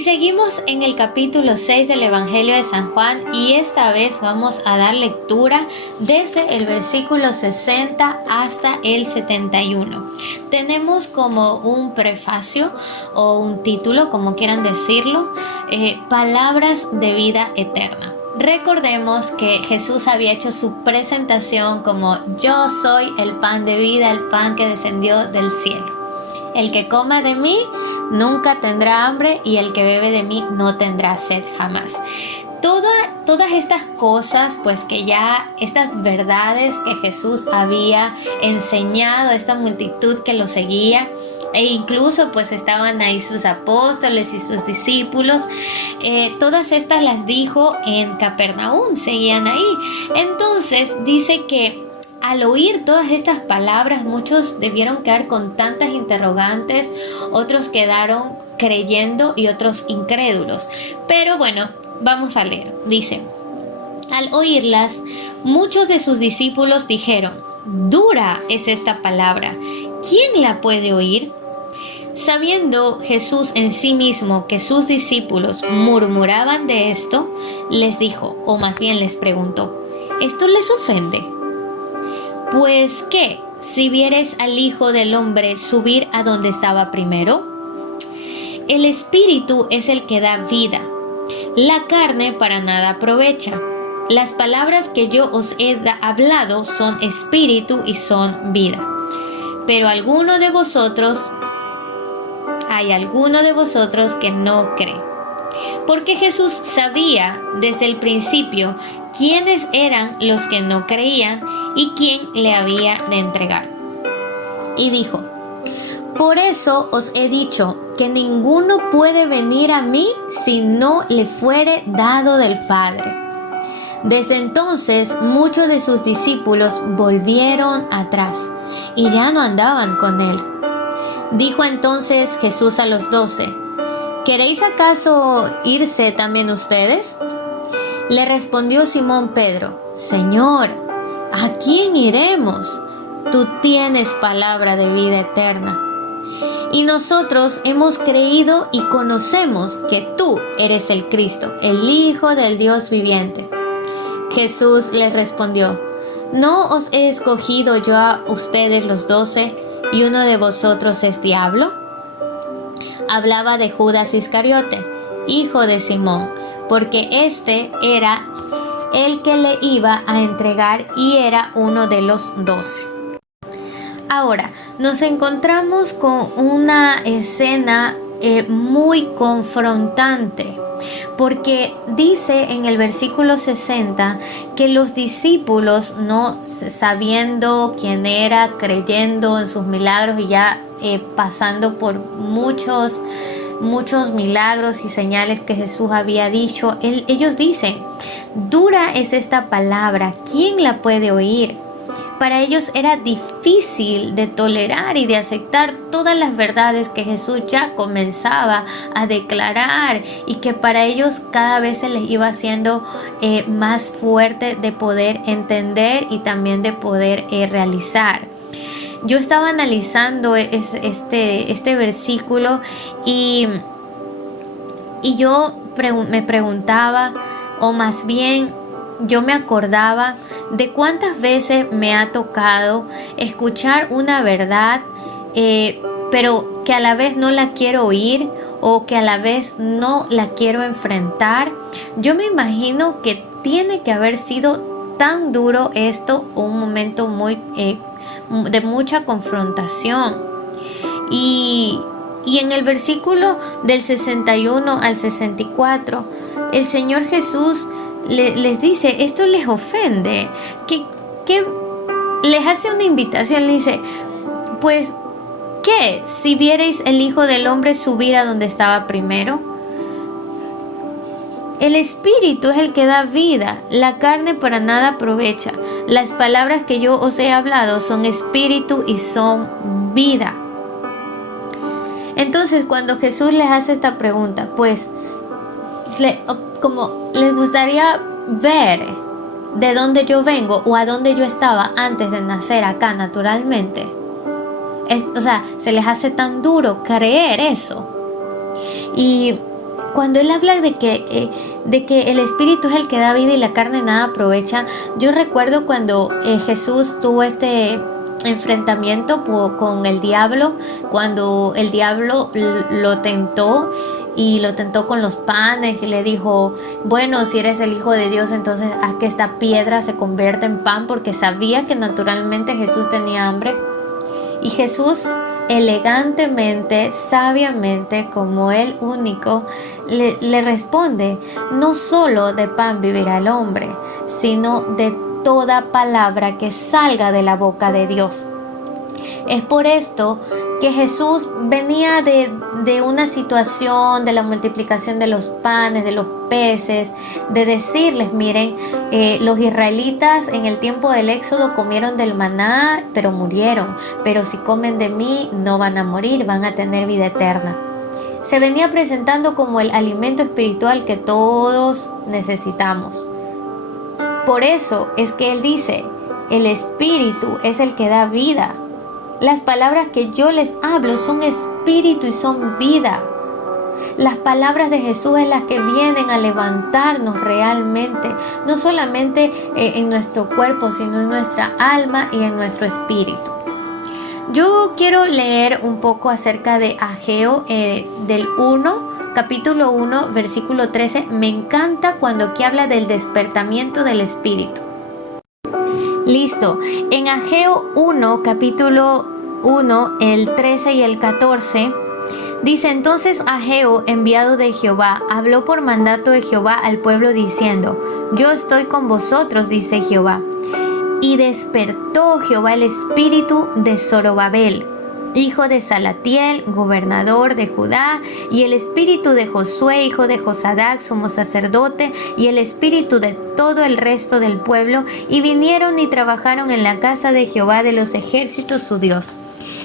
Y seguimos en el capítulo 6 del Evangelio de San Juan y esta vez vamos a dar lectura desde el versículo 60 hasta el 71. Tenemos como un prefacio o un título, como quieran decirlo, Palabras de vida eterna. Recordemos que Jesús había hecho su presentación como yo soy el pan de vida, el pan que descendió del cielo. El que coma de mí nunca tendrá hambre y el que bebe de mí no tendrá sed jamás. Todas estas cosas, pues que ya estas verdades que Jesús había enseñado a esta multitud que lo seguía, e incluso pues estaban ahí sus apóstoles y sus discípulos, todas estas las dijo en Capernaum, seguían ahí. Entonces dice que al oír todas estas palabras, muchos debieron quedar con tantas interrogantes, otros quedaron creyendo y otros incrédulos. Pero bueno, vamos a leer. Dice, al oírlas, muchos de sus discípulos dijeron, dura es esta palabra, ¿quién la puede oír? Sabiendo Jesús en sí mismo que sus discípulos murmuraban de esto, les dijo, o más bien les preguntó, ¿esto les ofende? Pues, ¿qué? Si vieres al Hijo del Hombre subir a donde estaba primero. El Espíritu es el que da vida. La carne para nada aprovecha. Las palabras que yo os he hablado son espíritu y son vida. Pero hay alguno de vosotros que no cree. Porque Jesús sabía desde el principio quiénes eran los que no creían y quién le había de entregar. Y dijo, por eso os he dicho que ninguno puede venir a mí si no le fuere dado del Padre. Desde entonces muchos de sus discípulos volvieron atrás y ya no andaban con él. Dijo entonces Jesús a los 12, ¿queréis acaso irse también ustedes? Le respondió Simón Pedro, Señor, ¿a quién iremos? Tú tienes palabra de vida eterna. Y nosotros hemos creído y conocemos que tú eres el Cristo, el Hijo del Dios viviente. Jesús les respondió, ¿no os he escogido yo a ustedes los 12 y uno de vosotros es diablo? Hablaba de Judas Iscariote, hijo de Simón, porque este era el que le iba a entregar y era uno de los 12. Ahora, nos encontramos con una escena muy confrontante, porque dice en el versículo 60 que los discípulos, no sabiendo quién era, creyendo en sus milagros y ya pasando por muchos milagros y señales que Jesús había dicho, ellos dicen, dura es esta palabra, ¿quién la puede oír? Para ellos era difícil de tolerar y de aceptar todas las verdades que Jesús ya comenzaba a declarar y que para ellos cada vez se les iba haciendo más fuerte de poder entender y también de poder realizar. Yo estaba analizando este versículo y yo me preguntaba, o más bien yo me acordaba de cuántas veces me ha tocado escuchar una verdad, pero que a la vez no la quiero oír o que a la vez no la quiero enfrentar. Yo me imagino que tiene que haber sido tan duro esto, un momento de mucha confrontación. Y en el versículo del 61 al 64, el Señor Jesús les dice, esto les ofende, que les hace una invitación, les dice, pues, ¿qué? Si vierais el Hijo del Hombre subir a donde estaba primero. El Espíritu es el que da vida, la carne para nada aprovecha. Las palabras que yo os he hablado son espíritu y son vida. Entonces, cuando Jesús les hace esta pregunta, pues, como les gustaría ver de dónde yo vengo o a dónde yo estaba antes de nacer acá naturalmente. Se les hace tan duro creer eso. Y Cuando él habla de que el espíritu es el que da vida y la carne nada aprovecha, yo recuerdo cuando Jesús tuvo este enfrentamiento con el diablo, cuando el diablo lo tentó y lo tentó con los panes y le dijo, bueno, si eres el Hijo de Dios, entonces haz que esta piedra se convierta en pan, porque sabía que naturalmente Jesús tenía hambre. Y Jesús elegantemente, sabiamente, como el único, le responde, no solo de pan vivirá el hombre, sino de toda palabra que salga de la boca de Dios. Es por esto que Jesús venía de una situación de la multiplicación de los panes, de los peces, de decirles, miren, los israelitas en el tiempo del Éxodo comieron del maná, pero murieron. Pero si comen de mí, no van a morir, van a tener vida eterna. Se venía presentando como el alimento espiritual que todos necesitamos. Por eso es que Él dice, el Espíritu es el que da vida. Las palabras que yo les hablo son espíritu y son vida. Las palabras de Jesús es las que vienen a levantarnos realmente, no solamente en nuestro cuerpo, sino en nuestra alma y en nuestro espíritu. Yo quiero leer un poco acerca de Ageo del 1, capítulo 1, versículo 13. Me encanta cuando aquí habla del despertamiento del espíritu. Listo, en Ageo 1, capítulo 1, el 13 y el 14, dice, entonces Ageo, enviado de Jehová, habló por mandato de Jehová al pueblo diciendo, yo estoy con vosotros, dice Jehová. Y despertó Jehová el espíritu de Zorobabel, hijo de Salatiel, gobernador de Judá, y el espíritu de Josué, hijo de Josadac, sumo sacerdote, y el espíritu de todo el resto del pueblo, y vinieron y trabajaron en la casa de Jehová de los ejércitos, su Dios.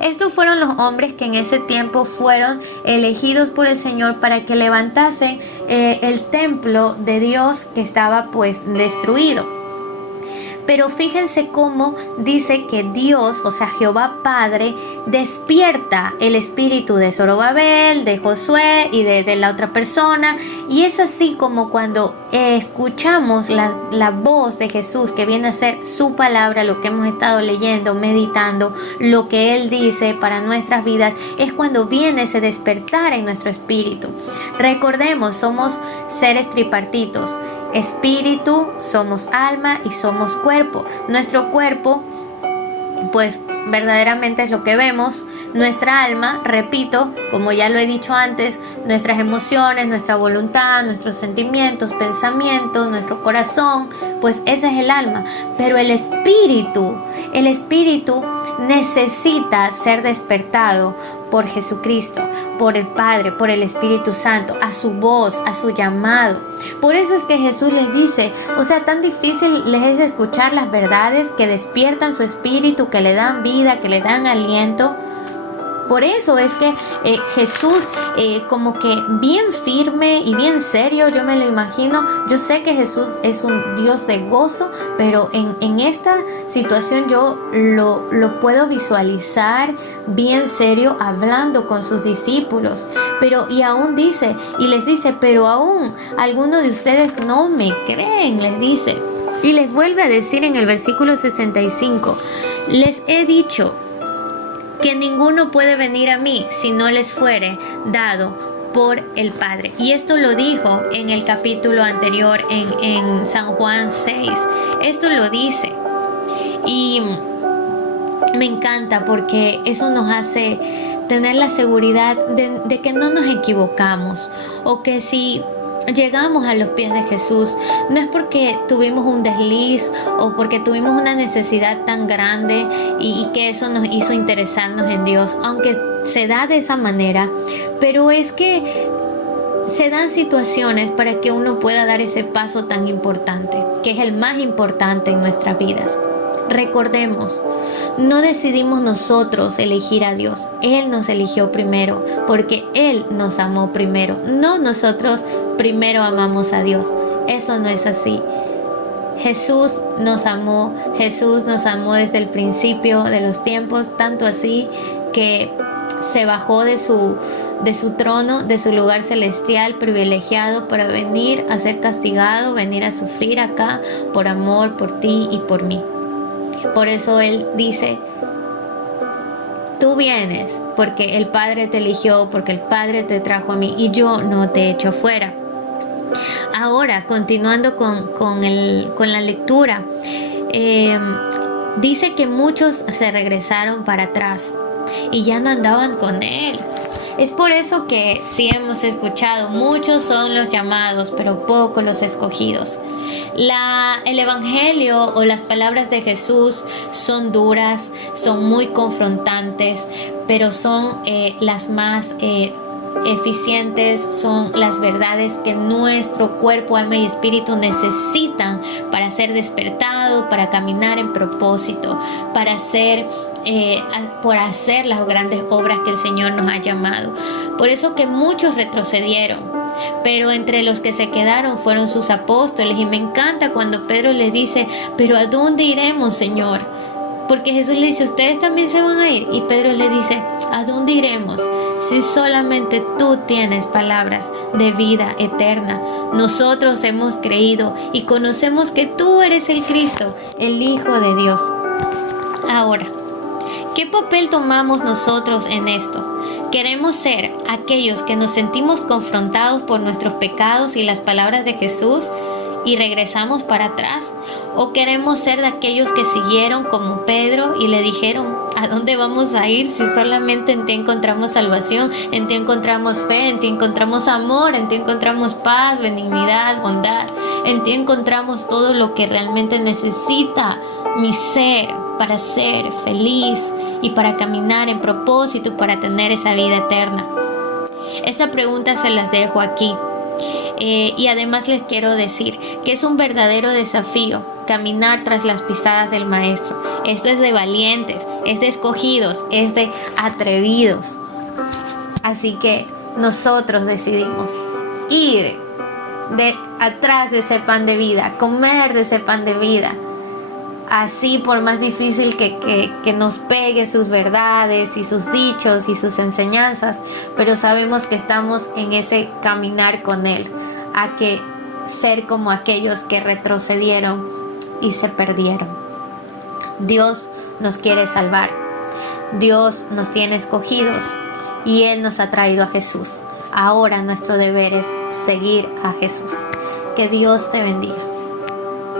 Estos fueron los hombres que en ese tiempo fueron elegidos por el Señor para que levantasen el templo de Dios que estaba pues destruido. Pero fíjense cómo dice que Dios, o sea Jehová Padre, despierta el espíritu de Zorobabel, de Josué y de la otra persona. Y es así como cuando escuchamos la voz de Jesús, que viene a ser su palabra, lo que hemos estado leyendo, meditando, lo que Él dice para nuestras vidas, es cuando viene ese despertar en nuestro espíritu. Recordemos, somos seres tripartitos. Espíritu, somos alma y somos cuerpo. Nuestro cuerpo, pues verdaderamente es lo que vemos. Nuestra alma, repito, como ya lo he dicho antes, nuestras emociones, nuestra voluntad, nuestros sentimientos, pensamientos, nuestro corazón, pues ese es el alma. Pero el espíritu necesita ser despertado por Jesucristo, por el Padre, por el Espíritu Santo, a su voz, a su llamado. Por eso es que Jesús les dice, o sea, tan difícil les es escuchar las verdades que despiertan su espíritu, que le dan vida, que le dan aliento. Por eso es que Jesús como que bien firme y bien serio, yo me lo imagino. Yo sé que Jesús es un Dios de gozo, pero en esta situación yo lo puedo visualizar bien serio hablando con sus discípulos. Pero y aún dice, y les dice, pero aún algunos de ustedes no me creen, les dice. Y les vuelve a decir en el versículo 65, les he dicho que ninguno puede venir a mí si no les fuere dado por el Padre. Y esto lo dijo en el capítulo anterior, en San Juan 6. Esto lo dice. Y me encanta porque eso nos hace tener la seguridad de que no nos equivocamos, o que si llegamos a los pies de Jesús, no es porque tuvimos un desliz o porque tuvimos una necesidad tan grande y que eso nos hizo interesarnos en Dios, aunque se da de esa manera, pero es que se dan situaciones para que uno pueda dar ese paso tan importante, que es el más importante en nuestras vidas. Recordemos, no decidimos nosotros elegir a Dios. Él nos eligió primero, porque Él nos amó primero. No nosotros primero amamos a Dios. Eso no es así. Jesús nos amó desde el principio de los tiempos, tanto así que se bajó de su trono, de su lugar celestial privilegiado para venir a ser castigado, venir a sufrir acá por amor, por ti y por mí. Por eso Él dice: tú vienes porque el Padre te eligió, porque el Padre te trajo a mí y yo no te echo afuera. Ahora, continuando con la lectura, dice que muchos se regresaron para atrás y ya no andaban con Él. Es por eso que sí hemos escuchado: muchos son los llamados, pero pocos los escogidos. El Evangelio o las palabras de Jesús son duras, son muy confrontantes, pero son las más eficientes, son las verdades que nuestro cuerpo, alma y espíritu necesitan para ser despertado, para caminar en propósito, para hacer las grandes obras que el Señor nos ha llamado. Por eso que muchos retrocedieron, pero entre los que se quedaron fueron sus apóstoles. Y me encanta cuando Pedro les dice: pero ¿a dónde iremos, Señor? Porque Jesús le dice: ustedes también se van a ir. Y Pedro le dice: ¿a dónde iremos si solamente tú tienes palabras de vida eterna? Nosotros hemos creído y conocemos que tú eres el Cristo, el Hijo de Dios. Ahora, ¿qué papel tomamos nosotros en esto? ¿Queremos ser aquellos que nos sentimos confrontados por nuestros pecados y las palabras de Jesús y regresamos para atrás? ¿O queremos ser de aquellos que siguieron como Pedro y le dijeron: ¿a dónde vamos a ir si solamente en ti encontramos salvación, en ti encontramos fe, en ti encontramos amor, en ti encontramos paz, benignidad, bondad, en ti encontramos todo lo que realmente necesita mi ser para ser feliz y para caminar en propósito, para tener esa vida eterna? Esta pregunta se las dejo aquí. Y además les quiero decir que es un verdadero desafío caminar tras las pisadas del Maestro. Esto es de valientes, es de escogidos, es de atrevidos. Así que nosotros decidimos ir atrás de ese pan de vida, comer de ese pan de vida. Así, por más difícil que nos pegue sus verdades y sus dichos y sus enseñanzas, pero sabemos que estamos en ese caminar con Él, a que ser como aquellos que retrocedieron y se perdieron. Dios nos quiere salvar, Dios nos tiene escogidos y Él nos ha traído a Jesús. Ahora nuestro deber es seguir a Jesús. Que Dios te bendiga.